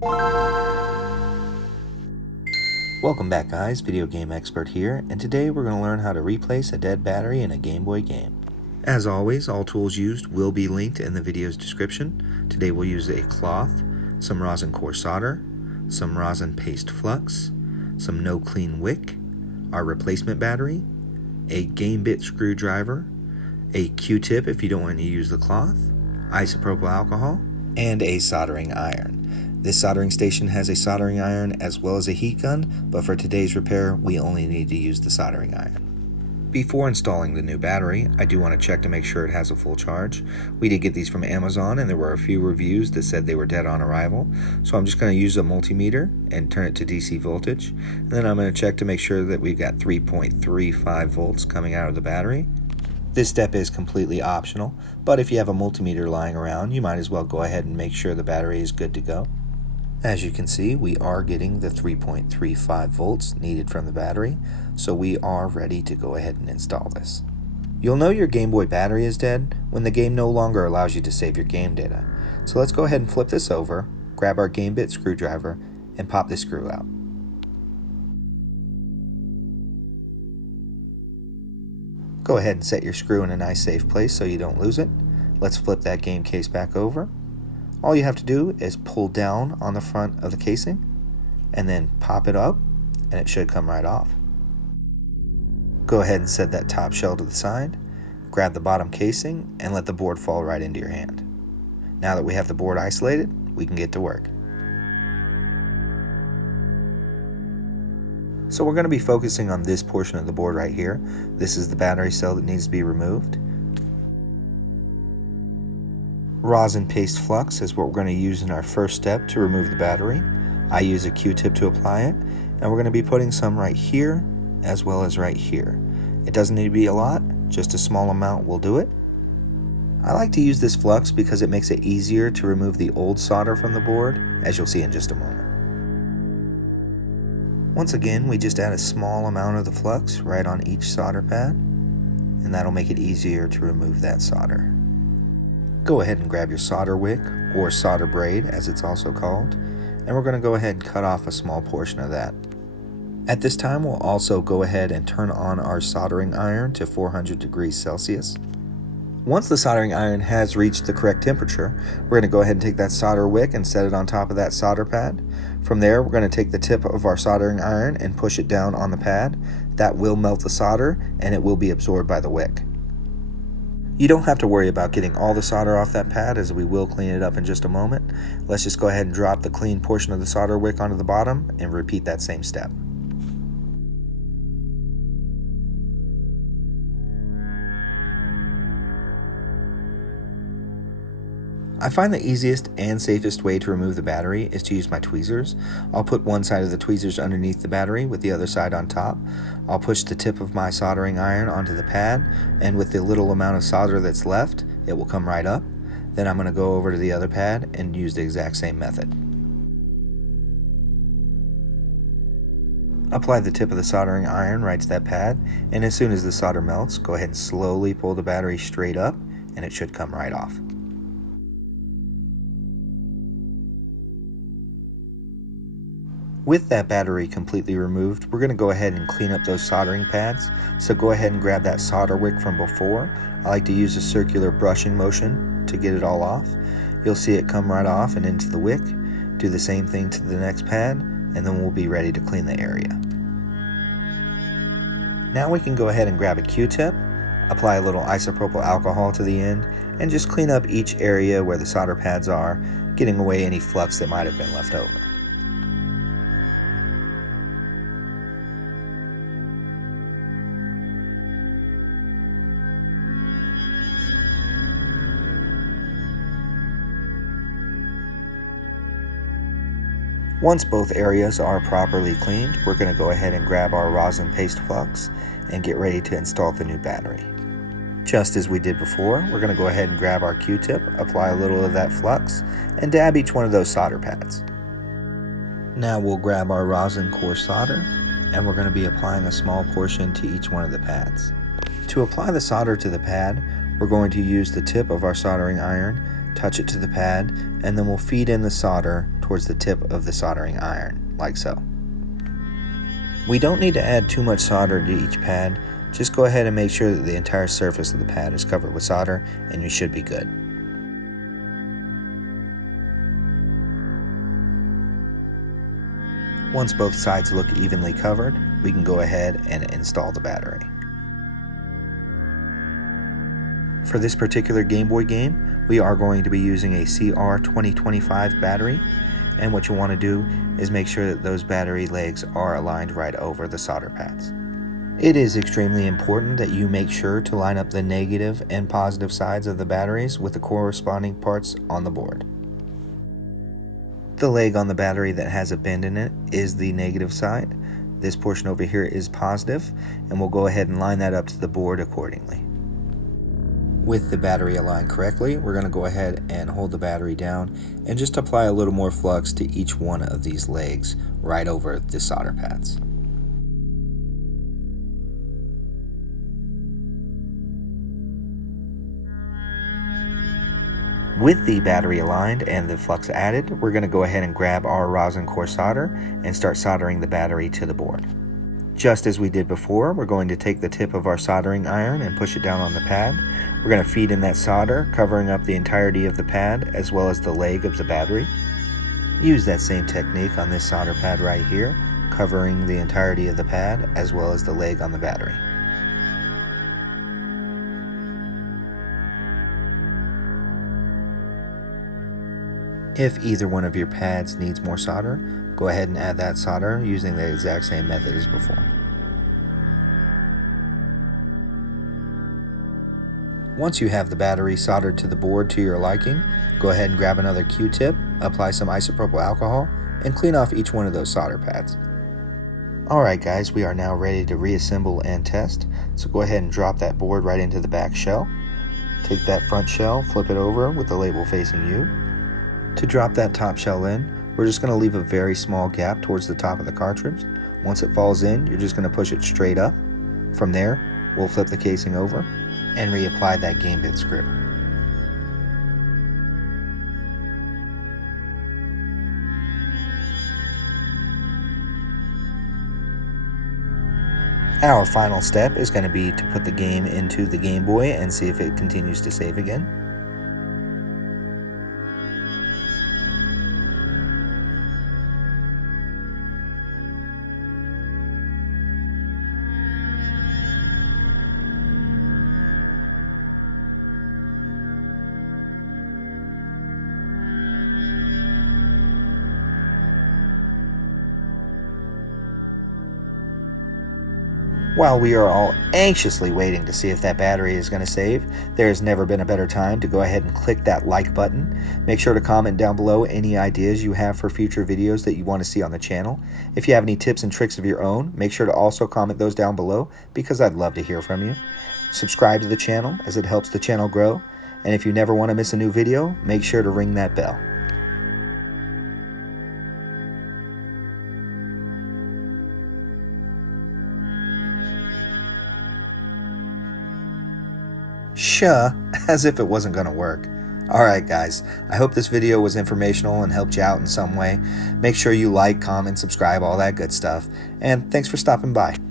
Welcome back guys, Video Game Expert here, and today we're going to learn how to replace a dead battery in a Game Boy game. As always, all tools used will be linked in the video's description. Today we'll use a cloth, some rosin core solder, some rosin paste flux, some no clean wick, our replacement battery, a game bit screwdriver, a Q-tip if you don't want to use the cloth, isopropyl alcohol, and a soldering iron. This soldering station has a soldering iron as well as a heat gun, but for today's repair, we only need to use the soldering iron. Before installing the new battery, I do want to check to make sure it has a full charge. We did get these from Amazon, and there were a few reviews that said they were dead on arrival. So I'm just going to use a multimeter and turn it to DC voltage. And then I'm going to check to make sure that we've got 3.35 volts coming out of the battery. This step is completely optional, but if you have a multimeter lying around, you might as well go ahead and make sure the battery is good to go. As you can see, we are getting the 3.35 volts needed from the battery, so we are ready to go ahead and install this. You'll know your Game Boy battery is dead when the game no longer allows you to save your game data. So let's go ahead and flip this over, grab our game bit screwdriver, and pop this screw out. Go ahead and set your screw in a nice safe place so you don't lose it. Let's flip that game case back over. All you have to do is pull down on the front of the casing and then pop it up and it should come right off. Go ahead and set that top shell to the side, grab the bottom casing and let the board fall right into your hand. Now that we have the board isolated, we can get to work. So we're going to be focusing on this portion of the board right here. This is the battery cell that needs to be removed. Rosin paste flux is what we're going to use in our first step to remove the battery. I use a Q-tip to apply it, and we're going to be putting some right here as well as right here. It doesn't need to be a lot, just a small amount will do it. I like to use this flux because it makes it easier to remove the old solder from the board, as you'll see in just a moment. Once again, we just add a small amount of the flux right on each solder pad, and that'll make it easier to remove that solder. Go ahead and grab your solder wick, or solder braid as it's also called, and we're going to go ahead and cut off a small portion of that. At this time, we'll also go ahead and turn on our soldering iron to 400 degrees Celsius. Once the soldering iron has reached the correct temperature, we're going to go ahead and take that solder wick and set it on top of that solder pad. From there, we're going to take the tip of our soldering iron and push it down on the pad. That will melt the solder and it will be absorbed by the wick. You don't have to worry about getting all the solder off that pad, as we will clean it up in just a moment. Let's just go ahead and drop the clean portion of the solder wick onto the bottom and repeat that same step. I find the easiest and safest way to remove the battery is to use my tweezers. I'll put one side of the tweezers underneath the battery with the other side on top. I'll push the tip of my soldering iron onto the pad, and with the little amount of solder that's left, it will come right up. Then I'm going to go over to the other pad and use the exact same method. Apply the tip of the soldering iron right to that pad, and as soon as the solder melts, go ahead and slowly pull the battery straight up, and it should come right off. With that battery completely removed, we're going to go ahead and clean up those soldering pads. So go ahead and grab that solder wick from before. I like to use a circular brushing motion to get it all off. You'll see it come right off and into the wick. Do the same thing to the next pad, and then we'll be ready to clean the area. Now we can go ahead and grab a Q-tip, apply a little isopropyl alcohol to the end, and just clean up each area where the solder pads are, getting away any flux that might have been left over. Once both areas are properly cleaned, we're going to go ahead and grab our rosin paste flux and get ready to install the new battery. Just as we did before, we're going to go ahead and grab our Q-tip, apply a little of that flux, and dab each one of those solder pads. Now we'll grab our rosin core solder, and we're going to be applying a small portion to each one of the pads. To apply the solder to the pad, we're going to use the tip of our soldering iron, touch it to the pad, and then we'll feed in the solder towards the tip of the soldering iron, like so. We don't need to add too much solder to each pad. Just go ahead and make sure that the entire surface of the pad is covered with solder, and you should be good. Once both sides look evenly covered, we can go ahead and install the battery. For this particular Game Boy game, we are going to be using a CR2025 battery, and what you want to do is make sure that those battery legs are aligned right over the solder pads. It is extremely important that you make sure to line up the negative and positive sides of the batteries with the corresponding parts on the board. The leg on the battery that has a bend in it is the negative side. This portion over here is positive, and we'll go ahead and line that up to the board accordingly. With the battery aligned correctly, we're going to go ahead and hold the battery down and just apply a little more flux to each one of these legs right over the solder pads. With the battery aligned and the flux added, we're going to go ahead and grab our rosin core solder and start soldering the battery to the board. Just as we did before, we're going to take the tip of our soldering iron and push it down on the pad. We're going to feed in that solder, covering up the entirety of the pad as well as the leg of the battery. Use that same technique on this solder pad right here, covering the entirety of the pad as well as the leg on the battery. If either one of your pads needs more solder, go ahead and add that solder using the exact same method as before. Once you have the battery soldered to the board to your liking, go ahead and grab another Q-tip, apply some isopropyl alcohol, and clean off each one of those solder pads. Alright guys, we are now ready to reassemble and test, so go ahead and drop that board right into the back shell. Take that front shell, flip it over with the label facing you. To drop that top shell in, we're just going to leave a very small gap towards the top of the cartridge. Once it falls in, you're just going to push it straight up. From there, we'll flip the casing over and reapply that game bit screw. Our final step is going to be to put the game into the Game Boy and see if it continues to save again. While we are all anxiously waiting to see if that battery is going to save, there has never been a better time to go ahead and click that like button. Make sure to comment down below any ideas you have for future videos that you want to see on the channel. If you have any tips and tricks of your own, make sure to also comment those down below because I'd love to hear from you. Subscribe to the channel as it helps the channel grow, and if you never want to miss a new video, make sure to ring that bell. Shuh, as if it wasn't going to work. Alright guys, I hope this video was informational and helped you out in some way. Make sure you like, comment, subscribe, all that good stuff. And thanks for stopping by.